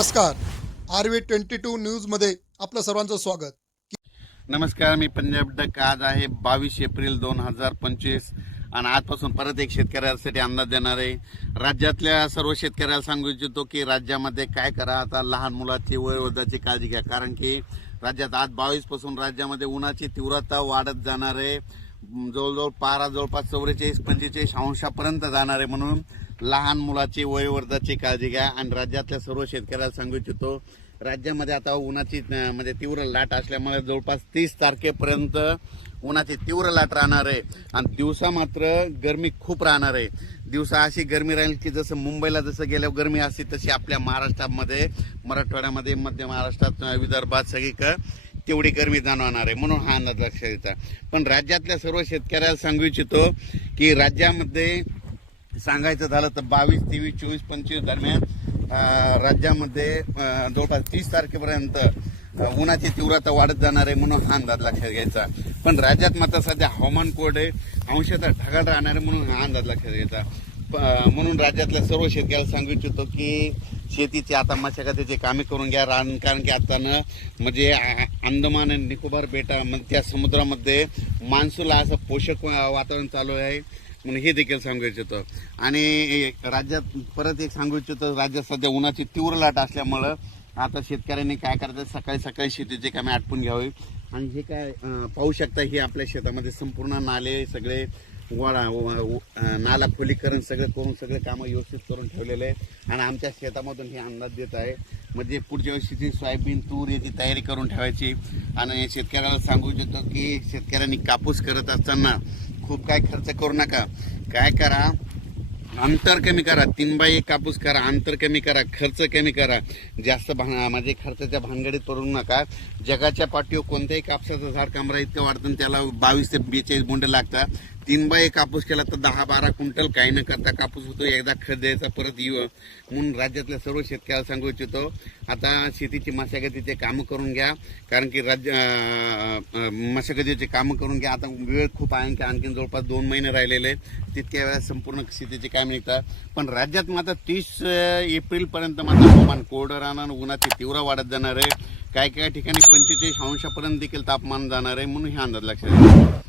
नमस्कार. R V twenty two न्यूजमध्ये आपलं सर्वांचं स्वागत. नमस्कार मी पंजाब डक. आज आहे बावीस एप्रिल दोन हजार पंचवीस आणि आजपासून परत एक शेतकऱ्यांसाठी अंदाज देणार आहे. राज्यातल्या सर्व शेतकऱ्याला सांगू इच्छितो की राज्यामध्ये काय करा आता लहान मुलाची वयोवृद्धाची काळजी घ्या. कारण की राज्यात आज बावीसपासून राज्यामध्ये उन्हाची तीव्रता वाढत जाणार आहे. जवळजवळ पारा जवळपास चौवेचाळीस पंचेचाळीस अंशापर्यंत जाणार आहे म्हणून लहान मुलाची वयोवर्धाची काळजी घ्या आणि राज्यातल्या सर्व शेतकऱ्याला सांगू इच्छितो राज्यामध्ये आता उन्हाची म्हणजे तीव्र लाट असल्यामुळे जवळपास तीस तारखेपर्यंत उन्हाची तीव्र लाट राहणार आहे. आणि दिवसा मात्र गरमी खूप राहणार आहे. दिवसा अशी गरमी राहील की जसं मुंबईला जसं गेल्यावर गरमी असते तशी आपल्या महाराष्ट्रामध्ये मराठवाड्यामध्ये मध्य महाराष्ट्रात विदर्भात सगळीकडं तेवढी गरमी जाणवणार आहे म्हणून हा अंदाज लक्षात येतात पण राज्यातल्या सर्व शेतकऱ्याला सांगू इच्छितो की राज्यामध्ये सांगायचं झालं तर बावीस तेवीस चोवीस पंचवीस दरम्यान राज्यामध्ये जवळपास तीस तारखेपर्यंत उन्हाची तीव्रता वाढत जाणार आहे म्हणून हा अंदाज लक्षात घ्यायचा. पण राज्यात मात्र सध्या हवामान कोरड आहे अंशतः ढगाळ राहणार आहे म्हणून हा अंदाज लक्षात घ्यायचा. प- म्हणून राज्यातल्या सर्व शेतकऱ्याला सांगू इच्छितो की शेतीचे आता मशागतीचे कामे करून घ्या रान कारण की आता ना म्हणजे अंदमान आणि निकोबार बेटा म्हणजे त्या समुद्रामध्ये मान्सूला असं पोषक वा- वातावरण चालू आहे म्हणून हे देखील सांगू इच्छितो. आणि राज्यात परत एक सांगू इच्छितो राज्यात सध्या उन्हाची तीव्र लाट असल्यामुळं आता शेतकऱ्यांनी काय करायचं सकाळी सकाळी शेतीचे कामे आटपून घ्यावे. आणि हे काय पाहू शकता हे आपल्या शेतामध्ये संपूर्ण नाले सगळे वळा व- नाला खोलीकरण सगळं करून सगळे कामं व्यवस्थित करून ठेवलेले आहे आणि आमच्या शेतामधून हे अंदाज देत आहे. म्हणजे पुढच्या वर्षीची सोयाबीन तूर याची तयारी करून ठेवायची. आणि शेतकऱ्याला सांगू इच्छितो की शेतकऱ्यांनी कापूस करत असताना खूप काय खर्च करू नका. काय करा? अंतर कमी करा. तीन बाय एक कापूस करा. अंतर कमी करा. खर्च कमी करा. जास्त भां म्हणजे खर्चाच्या भानगडीत पडू नका. जगाच्या पाठीवर कोणत्याही कापसाचं झाड कमरा इतकं वाढतं त्याला बावीस ते बेचाळीस बोंडे लागतात. तीन बाय कापूस केला तर दहा बारा क्विंटल काही न करता कापूस होतो. एकदा खत द्यायचा परत येऊ म्हणून राज्यातल्या सर्व शेतकऱ्याला सांगू इच्छितो आता शेतीची मशागतीचे कामं करून घ्या. कारण की राज्य मशागतीचे कामं करून घ्या. आता वेळ खूप आहे आणखी आणखीन जवळपास दोन महिने राहिलेले. आहेत तितक्या वेळा संपूर्ण शेतीचे काम निघतात. पण राज्यात मात्र तीस एप्रिलपर्यंत मात्र हवामान कोरडं राहणार उन्हाची तीव्र वाढत जाणार आहे. काय काय ठिकाणी पंचेचाळीस अंशापर्यंत देखील तापमान जाणार आहे म्हणून हे अंदाज लक्षात